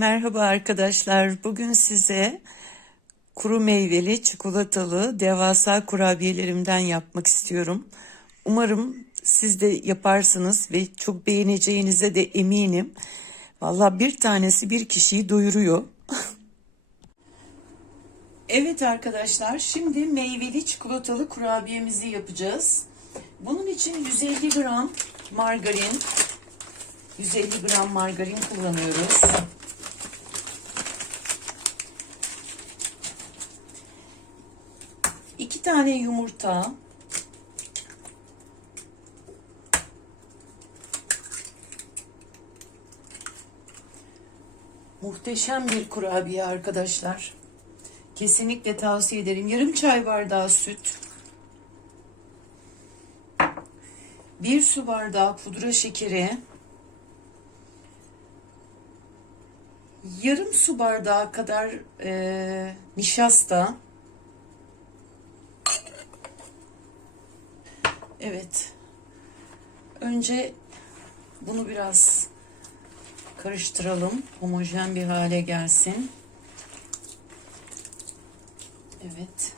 Merhaba arkadaşlar. Bugün size kuru meyveli, çikolatalı, devasa kurabiyelerimden yapmak istiyorum. Umarım siz de yaparsınız ve çok beğeneceğinize de eminim. Valla bir tanesi bir kişiyi doyuruyor. evet arkadaşlar, şimdi meyveli çikolatalı kurabiyemizi yapacağız. Bunun için 150 gram margarin, 150 gram margarin kullanıyoruz. Tane yumurta. Muhteşem bir kurabiye arkadaşlar. Kesinlikle tavsiye ederim. Yarım çay bardağı süt. Bir su bardağı pudra şekeri. Yarım su bardağı kadar e, nişasta. Evet. Önce bunu biraz karıştıralım. Homojen bir hale gelsin. Evet.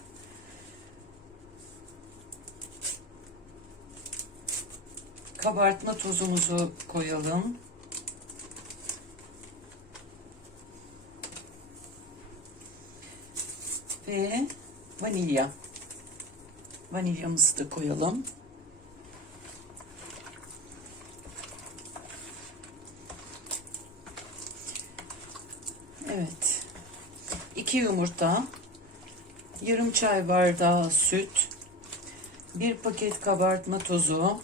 Kabartma tozumuzu koyalım. Ve vanilya. Vanilyamızı da koyalım. Evet. 2 yumurta, yarım çay bardağı süt, bir paket kabartma tozu,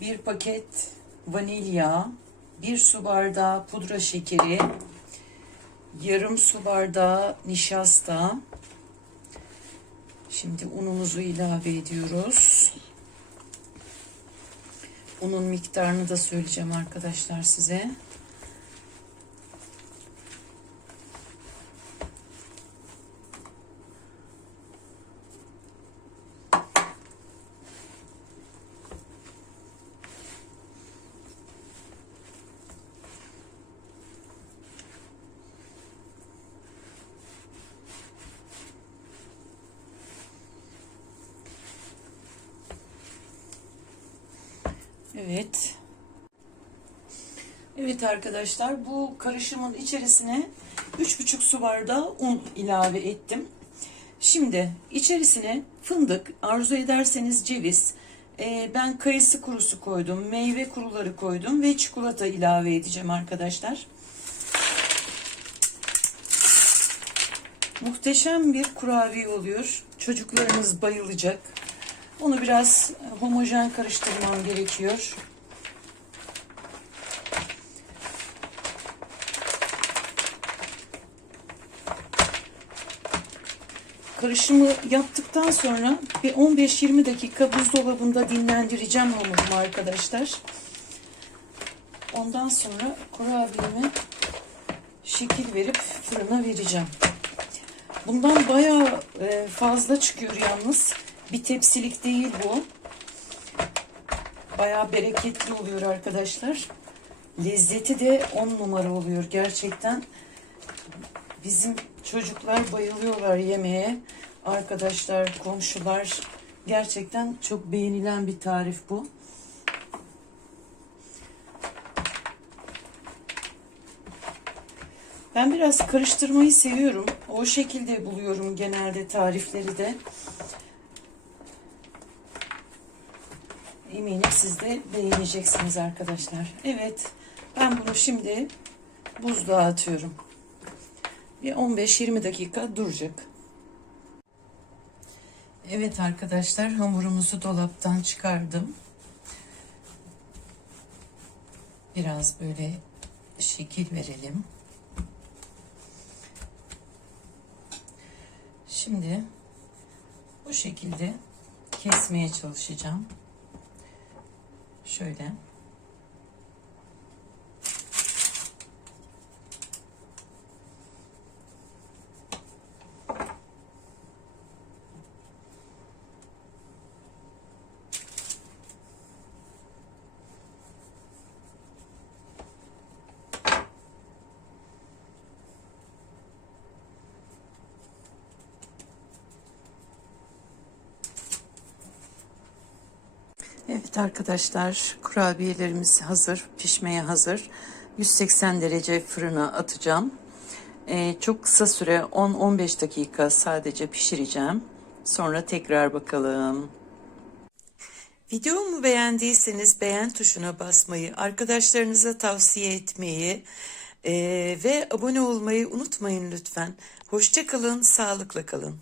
bir paket vanilya, bir su bardağı pudra şekeri, yarım su bardağı nişasta. Şimdi unumuzu ilave ediyoruz. Unun miktarını da söyleyeceğim arkadaşlar size. Evet. Evet arkadaşlar bu karışımın içerisine 3,5 su bardağı un ilave ettim. Şimdi içerisine fındık, arzu ederseniz ceviz, e, ben kayısı kurusu koydum, meyve kuruları koydum ve çikolata ilave edeceğim arkadaşlar. Muhteşem bir kurabiye oluyor. Çocuklarınız bayılacak. Onu biraz homojen karıştırmam gerekiyor. Karışımı yaptıktan sonra bir 15-20 dakika buzdolabında dinlendireceğim hamurumu arkadaşlar. Ondan sonra kurabiyeme şekil verip fırına vereceğim. Bundan bayağı e, fazla çıkıyor yalnız. Bir tepsilik değil bu. Bayağı bereketli oluyor arkadaşlar. Lezzeti de on numara oluyor gerçekten. Bizim çocuklar bayılıyorlar yemeğe. Arkadaşlar, komşular gerçekten çok beğenilen bir tarif bu. Ben biraz karıştırmayı seviyorum. O şekilde buluyorum genelde tarifleri de. Eminim siz de beğeneceksiniz arkadaşlar. Evet, ben bunu şimdi buzluğa atıyorum. Bir 15-20 dakika duracak. Evet arkadaşlar, hamurumuzu dolaptan çıkardım. Biraz böyle şekil verelim. Şimdi bu şekilde kesmeye çalışacağım. Şöyle. Evet arkadaşlar kurabiyelerimiz hazır pişmeye hazır. 180 derece fırına atacağım. Ee, çok kısa süre 10-15 dakika sadece pişireceğim. Sonra tekrar bakalım. Videomu beğendiyseniz beğen tuşuna basmayı arkadaşlarınıza tavsiye etmeyi ee, ve abone olmayı unutmayın lütfen. Hoşça kalın sağlıkla kalın